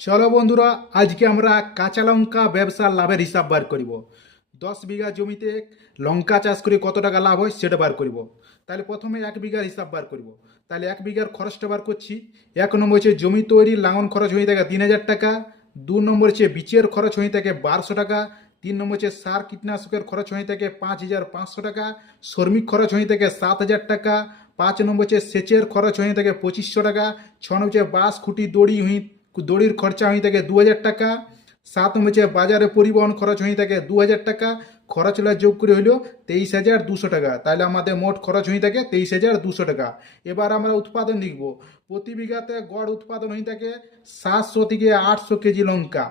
চলো বন্ধুরা, আজকে আমরা কাঁচা লঙ্কা ব্যবসার লাভের হিসাব বার করিব। 10 বিঘা জমিতে লঙ্কা চাষ করে কত টাকা লাভ হয় সেটা বার করিব। তাহলে প্রথমে 1 বিঘার হিসাব বার করিব। তাহলে 1 বিঘার খরচটা বার করছি। 1 নম্বর হচ্ছে জমি তৈরি লাঙল খরচ হয়ে থাকে 3,000 টাকা। 2 নম্বর হচ্ছে বীজের খরচ হয়ে থাকে 1200 টাকা। 3 নম্বর হচ্ছে সার কীটনাশকের খরচ হয়ে থাকে 5,500 টাকা। শ্রমিক খরচ হয়ে থাকে 7,000 টাকা। 5 নম্বর হচ্ছে সেচের খরচ হয়ে থাকে 2500 টাকা। 6 নম্বর হচ্ছে বাঁশ খুঁটি দড়ির খরচা হয়ে থাকে 2,000 টাকা। 7 নম্বর হচ্ছে বাজারে পরিবহন খরচ হয়ে থাকে 2,000 টাকা। খরচগুলো যোগ করে হইল 23,200 টাকা। তাহলে আমাদের মোট খরচ হয়ে থাকে 23,200 টাকা। এবার আমরা উৎপাদন লিখব। প্রতি বিঘাতে গড় উৎপাদন হয়ে থাকে 700 থেকে 800 কেজি লঙ্কা।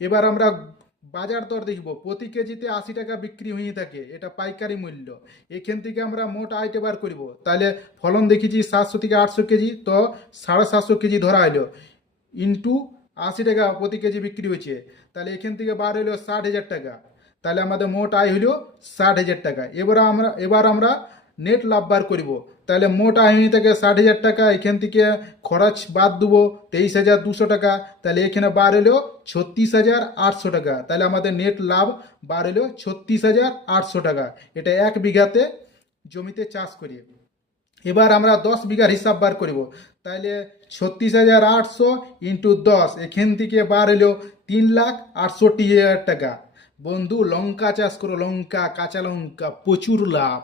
এবার আমরা বাজার দর দেখব। প্রতি কেজিতে 80 টাকা বিক্রি হয়ে থাকে, এটা পাইকারি মূল্য। এখান থেকে আমরা মোট আয়টা বার করব। তাহলে ফলন দেখেছি 700 থেকে 800 কেজি, তো 750 কেজি ধরা হইলো ইন্টু 80 টাকা প্রতি কেজি বিক্রি হয়েছে। তাহলে এখান থেকে বার হইলো 60,000 টাকা। তাহলে আমাদের মোট আয় হইলো 60,000 টাকা। এবার আমরা নেট লাভ বার করিব। তাহলে মোট আয় হয়ে থাকে 60,000 টাকা, এখান থেকে খরচ বাদ দেবো 23,200 টাকা। তাহলে এখানে বার হলো 36,800 টাকা। তাহলে আমাদের নেট লাভ বার হলো 36,800 টাকা। এটা 1 বিঘাতে জমিতে চাষ করি। এবার আমরা 10 বিঘার হিসাব বার করিব। তাহলে 36,800 ইন্টু 10, এখান থেকে বার হলো 3,68,000 টাকা। বন্ধু, লঙ্কা চাষ করো, লঙ্কা, কাঁচা লঙ্কা, প্রচুর লাভ।